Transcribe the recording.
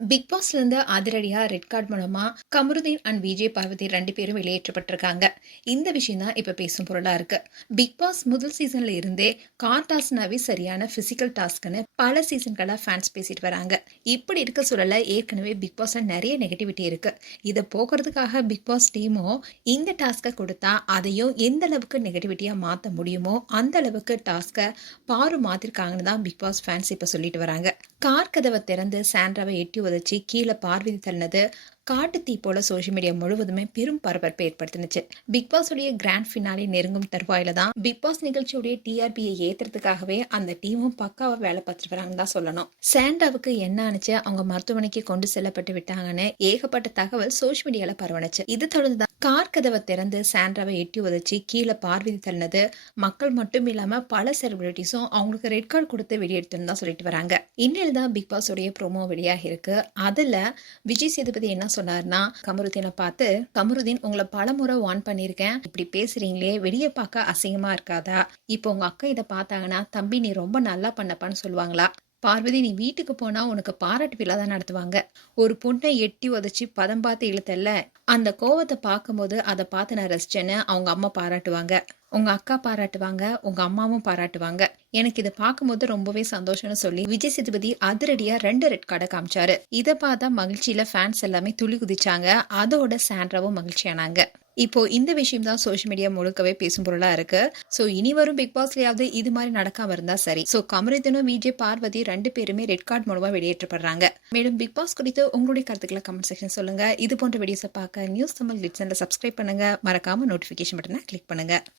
Big பாஸ்ல இருந்து அதிரடியா red card மூலமா கமருதீன் அண்ட் விஜய் பார்வதி 2 பேரும் வெளியேற்றப்பட்டிருக்காங்க. இந்த விஷயம் தான் இப்ப பேசும் பொருளா இருக்கு. பிக் பாஸ் முதல் சீசன்ல இருந்தே கார் டாஸ்க்னாவே சரியான பிசிக்கல் டாஸ்க்னு பல சீசன்களா ஃபேன்ஸ் பேசிட்டு வராங்க. இப்படி இருக்க சூழல்ல ஏற்கனவே பிக் பாஸ்ல நிறைய நெகட்டிவிட்டி இருக்கு. இதை போக்குறதுக்காக பிக் பாஸ் டீமும் இந்த டாஸ்கை கொடுத்தா அதையும் எந்த அளவுக்கு நெகட்டிவிட்டியா மாத்த முடியுமோ அந்த அளவுக்கு டாஸ்கை பாரு மாத்திருக்காங்கன்னு தான் பிக் பாஸ் ஃபேன்ஸ் இப்ப சொல்லிட்டு வராங்க. கார் கதவை திறந்து சாண்ட்ராவை எட்டி உதைச்சி கீழே பார்வதி தள்ளினது காட்டு தீ போல சோஷியல் மீடியா முழுவதுமே பெரும் பரபரப்பை ஏற்படுத்தினுச்சு. பிக் பாஸ் உடைய கிராண்ட் ஃபினாலே நெருங்கும் தருவாயில தான் பிக் பாஸ் நிகழ்ச்சியுடைய டிஆர்பியை ஏத்துறதுக்காகவே அந்த டீமும் பக்காவா வேலை பார்த்துட்டு வராங்கன்னு தான் சொல்லணும். சாண்ட்ராவுக்கு என்ன ஆனிச்சு, அவங்க மருத்துவமனைக்கு கொண்டு செல்லப்பட்டு விட்டாங்கன்னு ஏகப்பட்ட தகவல் சோஷியல் மீடியால பரவணுச்சு. இது தொடர்ந்துதான் கார் கதவை திறந்து சாண்ட்ராவை எட்டி உதைச்சி கீழே பார்வதி தள்ளினது மக்கள் மட்டும் இல்லாம பல செலிபிரிட்டிஸும் அவங்களுக்கு ரெட் கார்டு கொடுத்து வெளியெடுத்துன்னு தான் சொல்லிட்டு வராங்க. இன்னில் தான் பிக் பாஸ் உடைய ப்ரோமோ வெளியாக இருக்கு. அதுல விஜய் சேதுபதி என்ன சொன்னார்னா, கமருதீனை பார்த்து, கமருதீன் உங்களை பலமுறை வார்ன் பண்ணியிருக்கேன், இப்படி பேசுறீங்களே வெளியே பார்க்க அசிங்கமா இருக்காதா? இப்போ உங்க அக்கா இதை பார்த்தாங்கன்னா தம்பி நீ ரொம்ப நல்லா பண்ணப்பான்னு சொல்லுவாங்களா? பார்வதி நீ வீட்டுக்கு போனா உனக்கு பாராட்டு விழா தான் நடத்துவாங்க. ஒரு பொண்ணை எட்டி உதைச்சி பதம் பார்த்து இழுத்தல்ல, அந்த கோவத்தை பார்க்கும்போது அதை பார்த்து நான் ரசிச்சேன்னு அவங்க அம்மா பாராட்டுவாங்க, உங்க அக்கா பாராட்டுவாங்க, உங்க அம்மாவும் பாராட்டுவாங்க. எனக்கு இதை பார்க்கும்போது ரொம்பவே சந்தோஷம்னு சொல்லி விஜய் சேதுபதி அதிரடியா 2 ரெட் கார்டை காமிச்சாரு. இதை பார்த்தா மகிழ்ச்சியில ஃபேன்ஸ் எல்லாமே துளி குதிச்சாங்க. அதோட சாண்ட்ராவும் மகிழ்ச்சியானாங்க. இப்போ இந்த விஷயம் தான் சோஷியல் மீடியா முழுக்கவே பேசும் பொருளா இருக்கு. சோ இனி வரும் பிக் பாஸ்லயாவது இது மாதிரி நடக்காம இருந்தா சரி. சோ கமருதீனும் விஜய் பார்வதி 2 பேருமே ரெட் கார்டு மூலமா வெளியேற்றப்படுறாங்க. மேலும் பிக் பாஸ் குறித்து உங்களுடைய கருத்துக்களை கமெண்ட் செக்ஷன் சொல்லுங்க. இது போன்ற வீடியோஸை பார்க்க நியூஸ் தமிழ் லிட்ஸன்ல சப்ஸ்கிரைப் பண்ணுங்க. மறக்காம நோட்டிபிகேஷன் பட்டனை கிளிக் பண்ணுங்க.